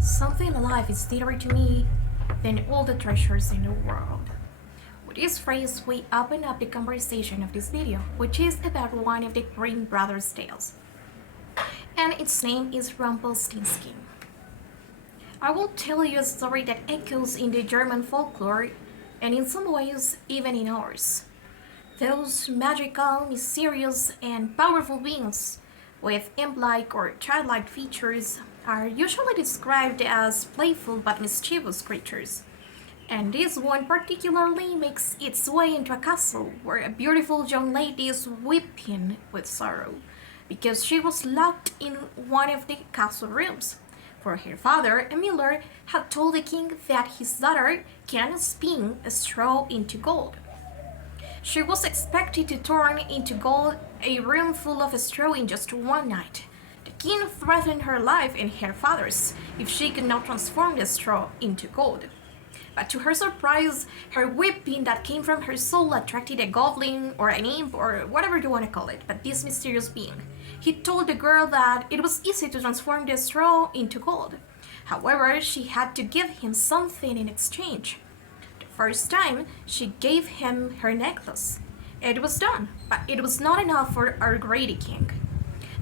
Something alive is dearer to me than all the treasures in the world. With this phrase, we open up the conversation of this video, which is about one of the Grimm brothers' tales. And its name is Rumpelstiltskin. I will tell you a story that echoes in the German folklore, and in some ways, even in ours. Those magical, mysterious, and powerful beings with imp-like or childlike features are usually described as playful but mischievous creatures. And this one particularly makes its way into a castle where a beautiful young lady is weeping with sorrow because she was locked in one of the castle rooms. For her father, a miller, had told the king that his daughter can spin a straw into gold. She was expected to turn into gold a room full of straw in just one night. The king threatened her life and her father's if she could not transform the straw into gold. But to her surprise, her weeping that came from her soul attracted a goblin or an imp or whatever you want to call it, but this mysterious being. He told the girl that it was easy to transform the straw into gold. However, she had to give him something in exchange. The first time, she gave him her necklace. It was done, but it was not enough for our greedy king.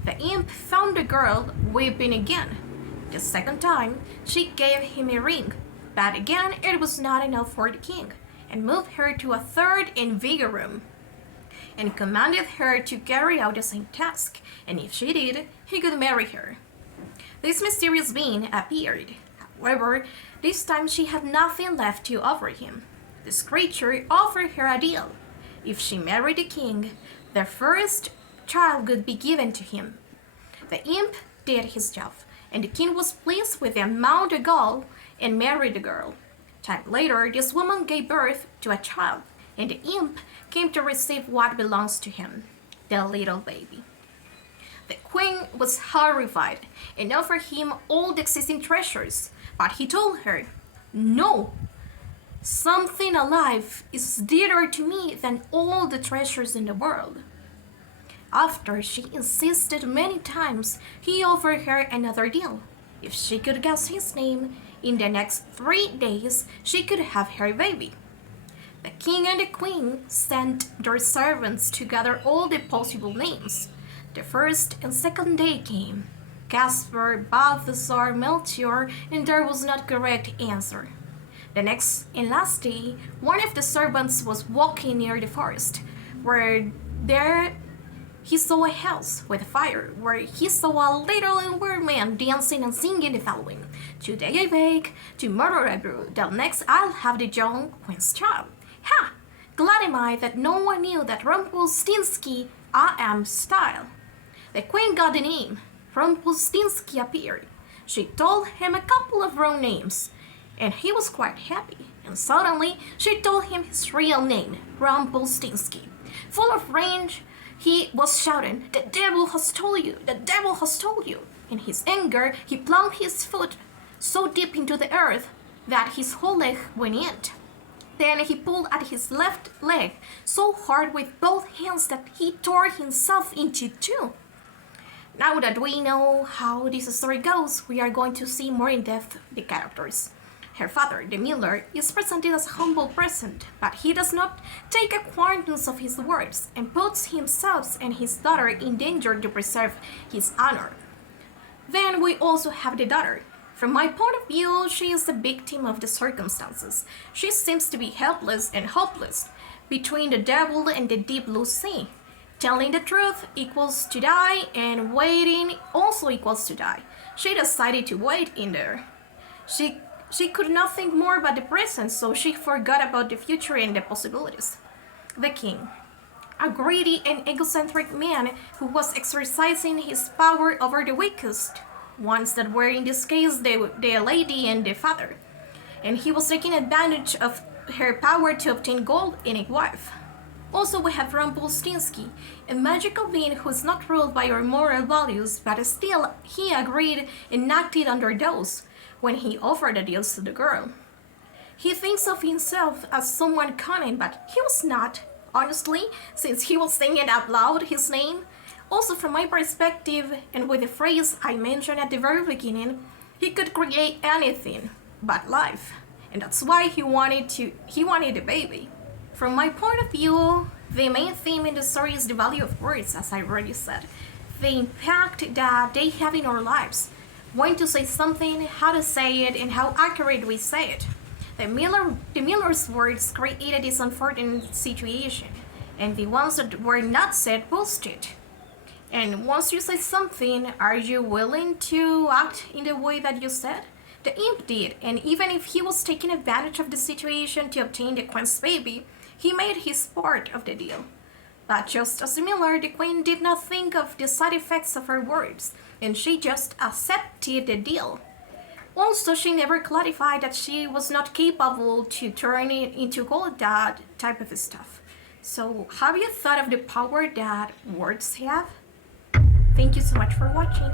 The imp found the girl weeping again. The second time, she gave him a ring, but again it was not enough for the king, and moved her to a third and bigger room, and commanded her to carry out the same task, and if she did, he could marry her. This mysterious being appeared. However, this time she had nothing left to offer him. This creature offered her a deal. If she married the king, their first child would be given to him. The imp did his job, and the king was pleased with the amount of gold and married the girl. Time later, this woman gave birth to a child, and the imp came to receive what belongs to him, the little baby. The queen was horrified and offered him all the existing treasures, but he told her, "No, something alive is dearer to me than all the treasures in the world." After she insisted many times, he offered her another deal. If she could guess his name, in the next 3 days she could have her baby. The king and the queen sent their servants to gather all the possible names. The first and second day came. Caspar, Balthasar, Melchior, and there was not correct answer. The next and last day, one of the servants was walking near the forest, where there he saw a house with fire, where he saw a little and weird man dancing and singing the following: "Today I bake, tomorrow I brew, till next I'll have the young queen's child. Ha! Glad am I that no one knew that Rumpelstiltskin I am style." The queen got the name. Rumpelstiltskin appeared. She told him a couple of wrong names, and he was quite happy. And suddenly she told him his real name, Rumpelstiltskin. Full of rage, he was shouting, "The devil has told you! The devil has told you!" In his anger, he plunged his foot so deep into the earth that his whole leg went in. Then he pulled at his left leg so hard with both hands that he tore himself into two. Now that we know how this story goes, we are going to see more in depth the characters. Her father, the miller, is presented as a humble peasant, but he does not take accountance of his words and puts himself and his daughter in danger to preserve his honor. Then we also have the daughter. From my point of view, she is a victim of the circumstances. She seems to be helpless and hopeless between the devil and the deep blue sea. Telling the truth equals to die, and waiting also equals to die. She decided to wait in there. She could not think more about the present, so she forgot about the future and the possibilities. The king, a greedy and egocentric man who was exercising his power over the weakest ones that were in this case the lady and the father. And he was taking advantage of her power to obtain gold and a wife. Also, we have Rumpelstiltskin, a magical being who is not ruled by our moral values, but still he agreed and acted under those when he offered the deals to the girl. He thinks of himself as someone cunning, but he was not, honestly, since he was saying out loud his name. Also, from my perspective, and with the phrase I mentioned at the very beginning, He could create anything but life, and that's why he wanted a baby. From my point of view, the main theme in the story is the value of words, as I already said. The impact that they have in our lives. When to say something, how to say it, and how accurate we say it. The Miller's words created this unfortunate situation, and the ones that were not said boosted. And once you say something, are you willing to act in the way that you said? The imp did, and even if he was taking advantage of the situation to obtain the queen's baby, he made his part of the deal. But just as Miller, the queen did not think of the side effects of her words, and she just accepted the deal. Also, she never clarified that she was not capable to turn it into gold, that type of stuff. So, have you thought of the power that words have? Thank you so much for watching.